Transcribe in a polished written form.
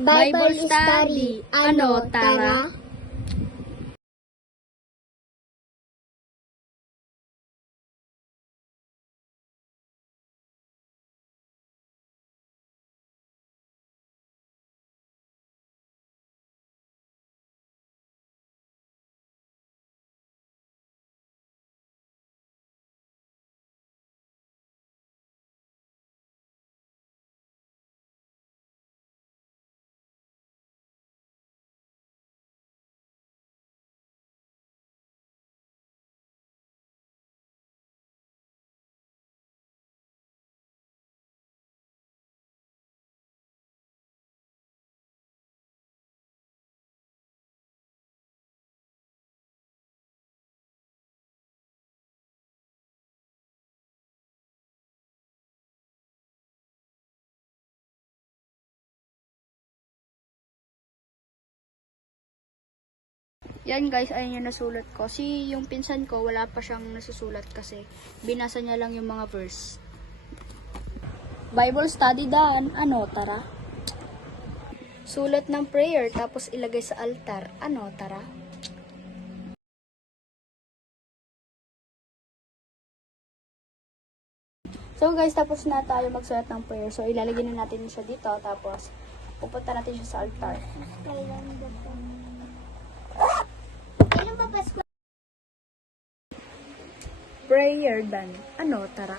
Bible study. Ano, tara? Yan guys, ayun yung nasulat ko. Yung pinsan ko, wala pa siyang nasusulat kasi binasa niya lang yung mga verse. Bible study daan. Ano, tara? Sulat ng prayer, tapos ilagay sa altar. Ano, tara? So guys, tapos na tayo magsulat ng prayer. So ilalagay na natin siya dito, tapos pupunta natin siya sa altar. Prayer done. Ano, tara?